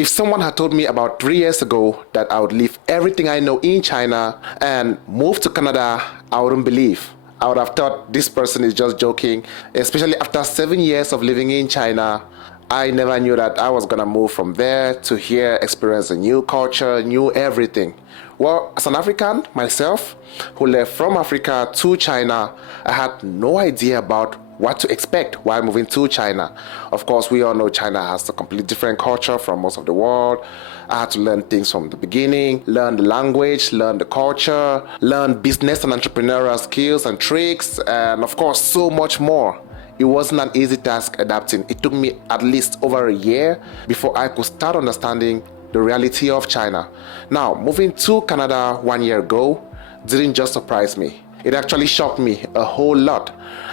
If someone had told me about 3 years ago that I would leave everything I know in China and move to Canada, I wouldn't believe. I would have thought this person is just joking, especially after 7 years of living in China. I never knew that I was gonna move from there to here, experience a new culture, new everything. Well, as an African myself, who left from Africa to China, I had no idea about what to expect while moving to China. Of course, we all know China has a completely different culture from most of the world. I had to learn things from the beginning, learn the language, learn the culture, learn business and entrepreneurial skills and tricks, and of course, so much more. It wasn't an easy task adapting. It took me at least over a year before I could start understanding the reality of China. Now, moving to Canada 1 year ago didn't just surprise me. It actually shocked me a whole lot.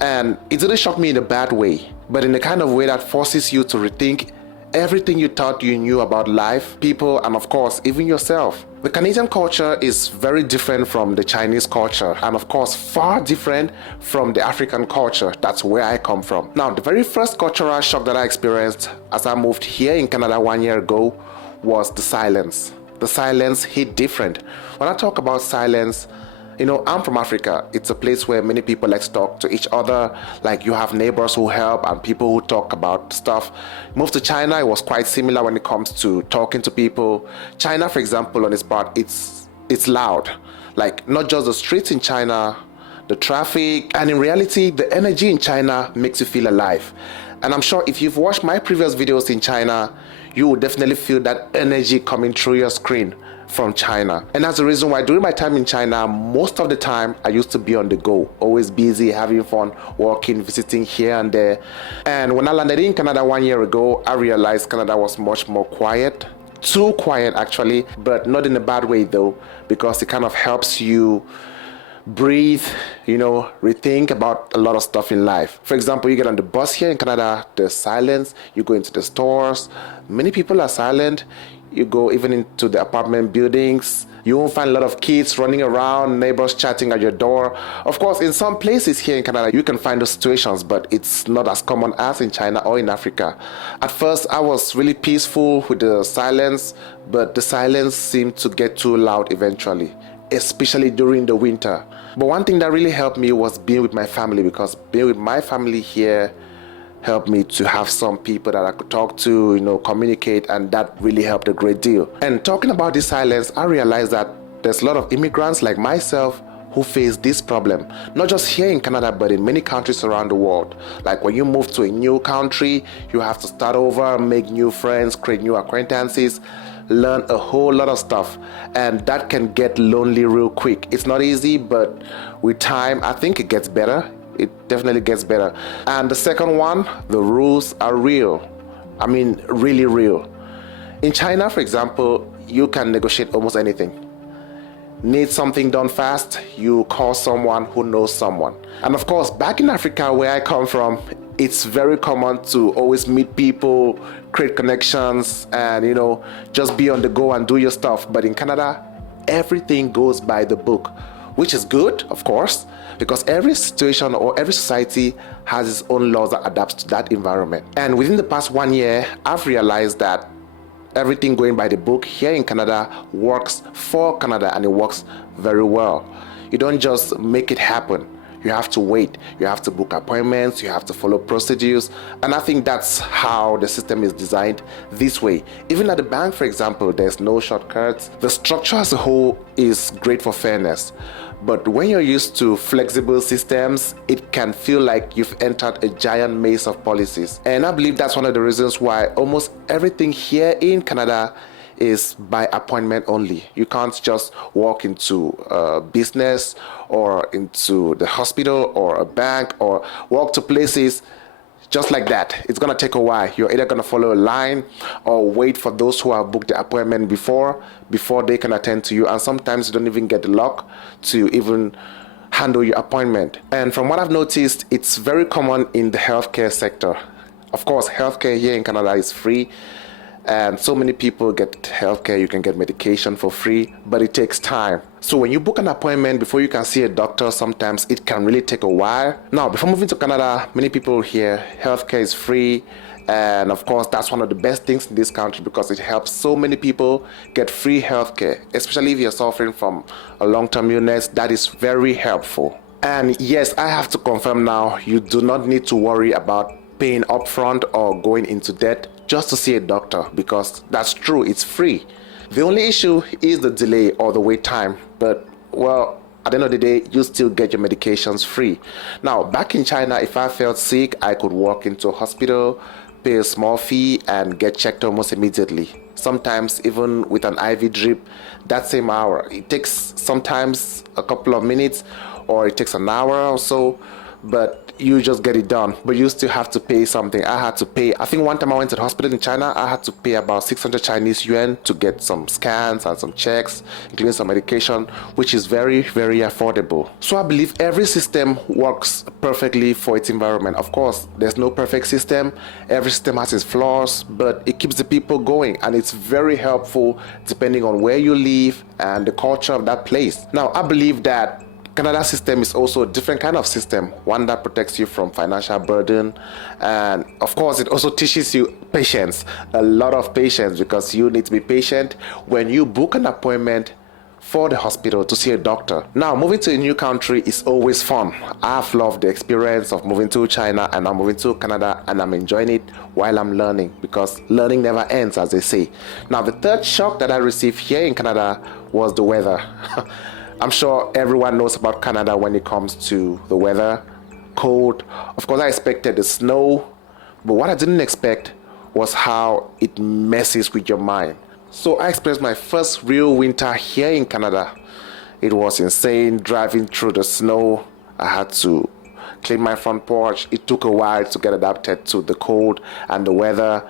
And it didn't shock me in a bad way, but in a kind of way that forces you to rethink everything you thought you knew about life, people, and of course, even yourself. The Canadian culture is very different from the Chinese culture, and of course, far different from the African culture. That's where I come from. Now, the very first cultural shock that I experienced as I moved here in Canada 1 year ago was the silence. The silence hit different. When I talk about silence, I'm from Africa. It's a place where many people like to talk to each other. Like you have neighbors who help and people who talk about stuff. Moved to China, it was quite similar when it comes to talking to people. China, for example, on its part, it's loud. Like not just the streets in China, the traffic, and in reality, the energy in China makes you feel alive. And I'm sure if you've watched my previous videos in China, you will definitely feel that energy coming through your screen from China. And that's the reason why during my time in China, most of the time I used to be on the go, always busy, having fun, working, visiting here and there. And when I landed in Canada 1 year ago, I realized Canada was much more quiet. Too quiet actually, but not in a bad way though, because it kind of helps you breathe, rethink about a lot of stuff in life. For example, you get on the bus here in Canada, there's silence. You go into the stores, many people are silent. You go even into the apartment buildings, you won't find a lot of kids running around, neighbors chatting at your door. Of course, in some places here in Canada, you can find those situations, but it's not as common as in China or in Africa. At first, I was really peaceful with the silence, but the silence seemed to get too loud eventually, especially during the winter. But one thing that really helped me was being with my family, because being with my family here helped me to have some people that I could talk to, communicate, and that really helped a great deal. And talking about this silence, I realized that there's a lot of immigrants like myself who face this problem, not just here in Canada, but in many countries around the world. Like when you move to a new country, you have to start over, make new friends, create new acquaintances, learn a whole lot of stuff, and that can get lonely real quick. It's not easy, but with time, I think it gets better. It definitely gets better. And the second one, the rules are real. I mean, really real. In China, for example, you can negotiate almost anything. Need something done fast, you call someone who knows someone. And of course, back in Africa, where I come from, it's very common to always meet people, create connections, and just be on the go and do your stuff. But in Canada, everything goes by the book, which is good, of course, because every situation or every society has its own laws that adapts to that environment. And within the past 1 year, I've realized that everything going by the book here in Canada works for Canada, and it works very well. You don't just make it happen. You have to wait, you have to book appointments, you have to follow procedures, and I think that's how the system is designed this way. Even at the bank, for example, there's no shortcuts. The structure as a whole is great for fairness, but when you're used to flexible systems, it can feel like you've entered a giant maze of policies. And I believe that's one of the reasons why almost everything here in Canada is by appointment only. You can't just walk into a business or into the hospital or a bank or walk to places just like that. It's gonna take a while. You're either gonna follow a line or wait for those who have booked the appointment before they can attend to you. And sometimes you don't even get the luck to even handle your appointment. And from what I've noticed, it's very common in the healthcare sector. Of course, healthcare here in Canada is free, and so many people get healthcare. You can get medication for free, but it takes time. So when you book an appointment before you can see a doctor, sometimes it can really take a while. Now, before moving to Canada, many people here, healthcare is free, And of course, that's one of the best things in this country because it helps so many people get free healthcare, especially if you're suffering from a long-term illness. That is very helpful. And yes, I have to confirm now, you do not need to worry about paying upfront or going into debt just to see a doctor, because that's true, it's free. The only issue is the delay or the wait time, but well, at the end of the day, you still get your medications free. Now, back in China, if I felt sick, I could walk into a hospital, pay a small fee, and get checked almost immediately. Sometimes even with an IV drip, that same hour. It takes sometimes a couple of minutes, or it takes an hour or so, but you just get it done. But you still have to pay something. I had to pay, I think one time I went to the hospital in China, I had to pay about 600 Chinese yuan to get some scans and some checks, including some medication, which is very, very affordable. So I believe every system works perfectly for its environment. Of course, there's no perfect system. Every system has its flaws, but it keeps the people going, and it's very helpful depending on where you live and the culture of that place. Now, I believe that Canada's system is also a different kind of system, one that protects you from financial burden, and of course it also teaches you patience, a lot of patience, because you need to be patient when you book an appointment for the hospital to see a doctor. Now, moving to a new country is always fun. I've loved the experience of moving to China, and I'm moving to Canada, and I'm enjoying it while I'm learning, because learning never ends, as they say. Now, the third shock that I received here in Canada was the weather. I'm sure everyone knows about Canada when it comes to the weather. Cold. Of course, I expected the snow, but what I didn't expect was how it messes with your mind. So I experienced my first real winter here in Canada. It was insane driving through the snow. I had to clean my front porch. It took a while to get adapted to the cold and the weather.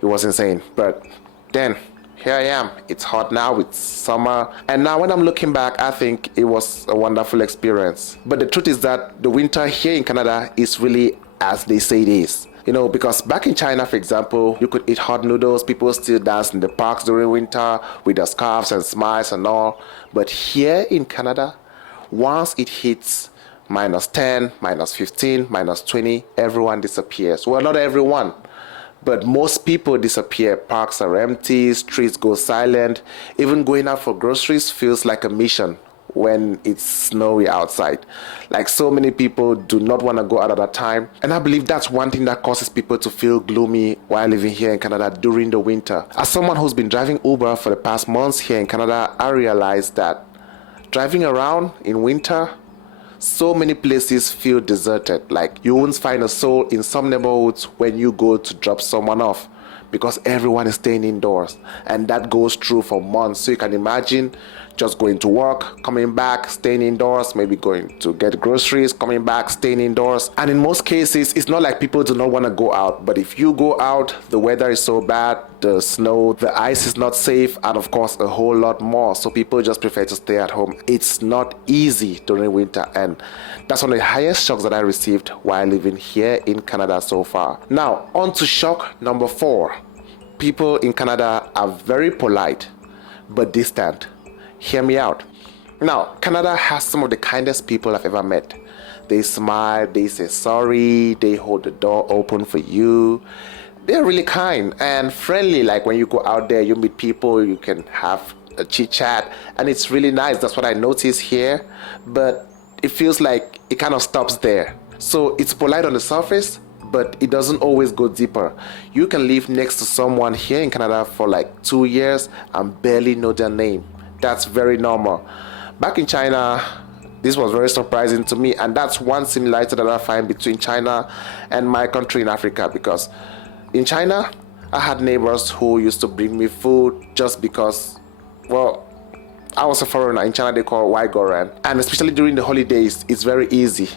It was insane. But then, here I am. It's hot now, it's summer. And now when I'm looking back, I think it was a wonderful experience. But the truth is that the winter here in Canada is really as they say it is. You know, because back in China, for example, you could eat hot noodles. People still dance in the parks during winter with their scarves and smiles and all. But here in Canada, once it hits -10, -15, -20, everyone disappears. Well, not everyone, but most people disappear. Parks are empty, streets go silent. Even going out for groceries feels like a mission when it's snowy outside. Like, so many people do not want to go out at that time. And I believe that's one thing that causes people to feel gloomy while living here in Canada during the winter. As someone who's been driving Uber for the past months here in Canada, I realized that driving around in winter, so many places feel deserted. Like, you won't find a soul in some neighborhoods when you go to drop someone off, because everyone is staying indoors, and that goes through for months. So you can imagine just going to work, coming back, staying indoors, maybe going to get groceries, coming back, staying indoors. And in most cases, it's not like people do not want to go out, but if you go out, the weather is so bad, the snow, the ice is not safe, and of course a whole lot more. So people just prefer to stay at home. It's not easy during winter, and that's one of the highest shocks that I received while living here in Canada so far. Now, on to shock number 4. People in Canada are very polite, but distant. Hear me out. Now, Canada has some of the kindest people I've ever met. They smile, they say sorry, they hold the door open for you. They're really kind and friendly. Like, when you go out there, you meet people, you can have a chit chat, and it's really nice. That's what I notice here, but it feels like it kind of stops there. So it's polite on the surface, but it doesn't always go deeper. You can live next to someone here in Canada for like 2 years and barely know their name. That's very normal. Back in China, this was very surprising to me, and that's one similarity that I find between China and my country in Africa, because in China, I had neighbors who used to bring me food just because, well, I was a foreigner. In China, they call white goran, and especially during the holidays, it's very easy.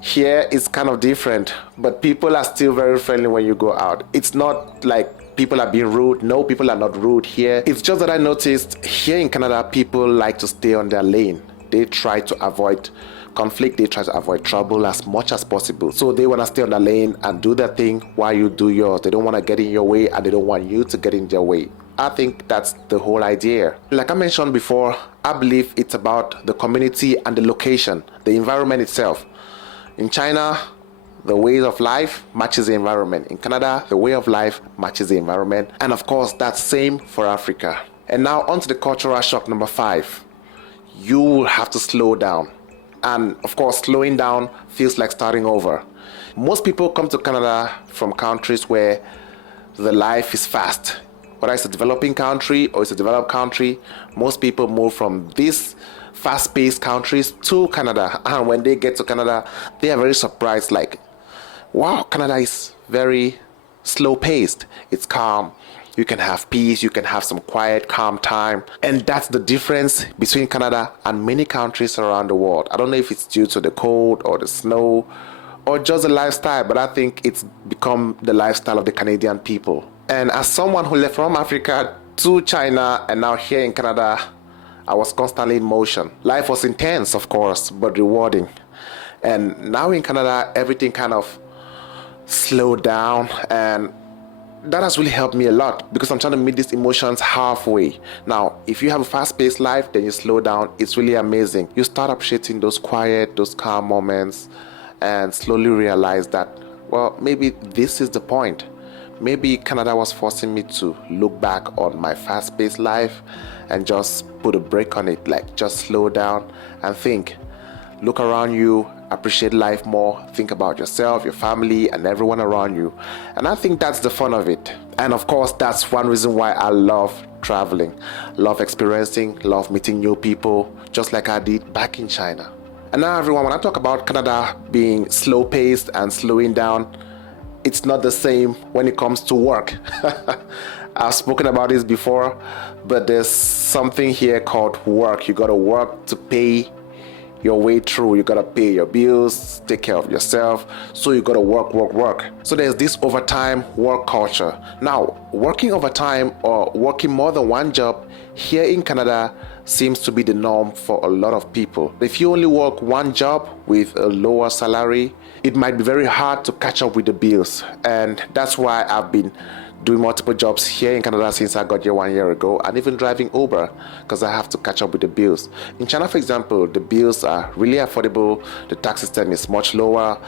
Here, it's kind of different, but people are still very friendly when you go out. It's not like people are being rude. No, people are not rude here. It's just that I noticed here in Canada, people like to stay on their lane. They try to avoid conflict. They try to avoid trouble as much as possible. So they want to stay on their lane and do their thing while you do yours. They don't want to get in your way, and they don't want you to get in their way. I think that's the whole idea. Like I mentioned before, I believe it's about the community and the location, the environment itself. In China, the way of life matches the environment. In Canada, the way of life matches the environment. And of course, that's same for Africa. And now on to the cultural shock number 5. You will have to slow down. And of course, slowing down feels like starting over. Most people come to Canada from countries where the life is fast. Whether it's a developing country or it's a developed country, most people move from these fast-paced countries to Canada. And when they get to Canada, they are very surprised, like, wow, Canada is very slow-paced. It's calm. You can have peace. You can have some quiet, calm time. And that's the difference between Canada and many countries around the world. I don't know if it's due to the cold or the snow or just the lifestyle, but I think it's become the lifestyle of the Canadian people. And as someone who left from Africa to China and now here in Canada, I was constantly in motion. Life was intense, of course, but rewarding. And now in Canada, everything kind of slowed down, and that has really helped me a lot because I'm trying to meet these emotions halfway. Now, if you have a fast-paced life, then you slow down. It's really amazing. You start appreciating those quiet, those calm moments, and slowly realize that, well, maybe this is the point. Maybe Canada was forcing me to look back on my fast-paced life and just put a break on it, like just slow down and think. Look around you, appreciate life more, think about yourself, your family, and everyone around you. And I think that's the fun of it. And of course, that's one reason why I love traveling, love experiencing, love meeting new people, just like I did back in China. And now everyone, when I talk about Canada being slow-paced and slowing down, it's not the same when it comes to work. I've spoken about this before, but there's something here called work. You gotta work to pay your way through. You gotta pay your bills, take care of yourself, so you gotta work. So there's this overtime work culture. Now, working overtime or working more than one job here in Canada seems to be the norm for a lot of people. If you only work one job with a lower salary, it might be very hard to catch up with the bills. And that's why I've been doing multiple jobs here in Canada since I got here 1 year ago, and even driving Uber because I have to catch up with the bills. In China, for example, the bills are really affordable, the tax system is much lower,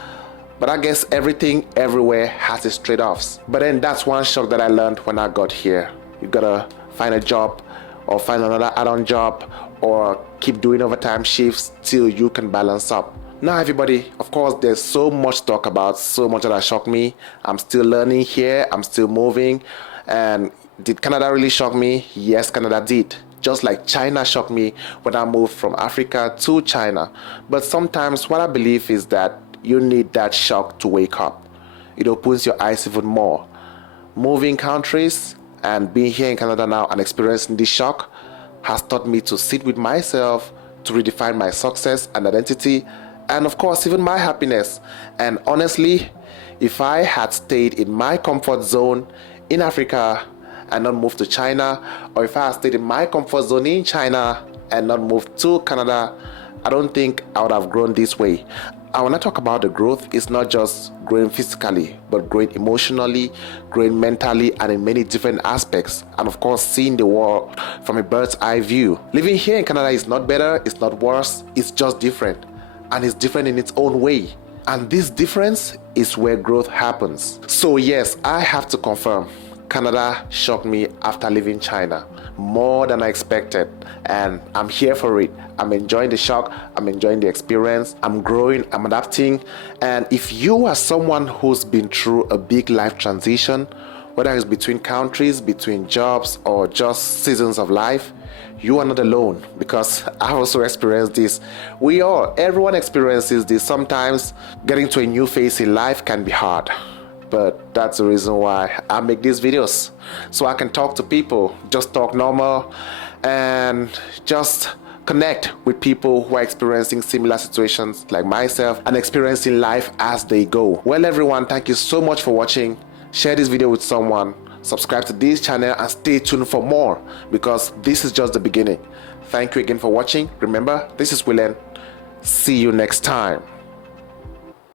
but I guess everything everywhere has its trade-offs. But then that's one shock that I learned when I got here. You gotta find a job or find another add-on job or keep doing overtime shifts till you can balance up. Now everybody, of course, there's so much to talk about, so much that has shocked me. I'm still learning here, I'm still moving. And did Canada really shock me? Yes, Canada did. Just like China shocked me when I moved from Africa to China. But sometimes what I believe is that you need that shock to wake up. It opens your eyes even more. Moving countries and being here in Canada now and experiencing this shock has taught me to sit with myself, to redefine my success and identity, and of course even my happiness. And honestly, if I had stayed in my comfort zone in Africa and not moved to China, or if I had stayed in my comfort zone in China and not moved to Canada, I don't think I would have grown this way. And when I talk about the growth, it's not just growing physically, but growing emotionally, growing mentally, and in many different aspects. And of course, seeing the world from a bird's eye view. Living here in Canada is not better, it's not worse, it's just different. And it's different in its own way. And this difference is where growth happens. So yes, I have to confirm, Canada shocked me after leaving China more than I expected, and I'm here for it. I'm enjoying the shock, I'm enjoying the experience, I'm growing, I'm adapting. And if you are someone who's been through a big life transition, whether it's between countries, between jobs, or just seasons of life, you are not alone, because I've also experienced this. Everyone experiences this. Sometimes getting to a new phase in life can be hard. But that's the reason why I make these videos, so I can talk to people, just talk normal, and just connect with people who are experiencing similar situations like myself and experiencing life as they go. Well everyone, thank you so much for watching. Share this video with someone, subscribe to this channel, and stay tuned for more, because this is just the beginning. Thank you again for watching. Remember, this is Willen. See you next time.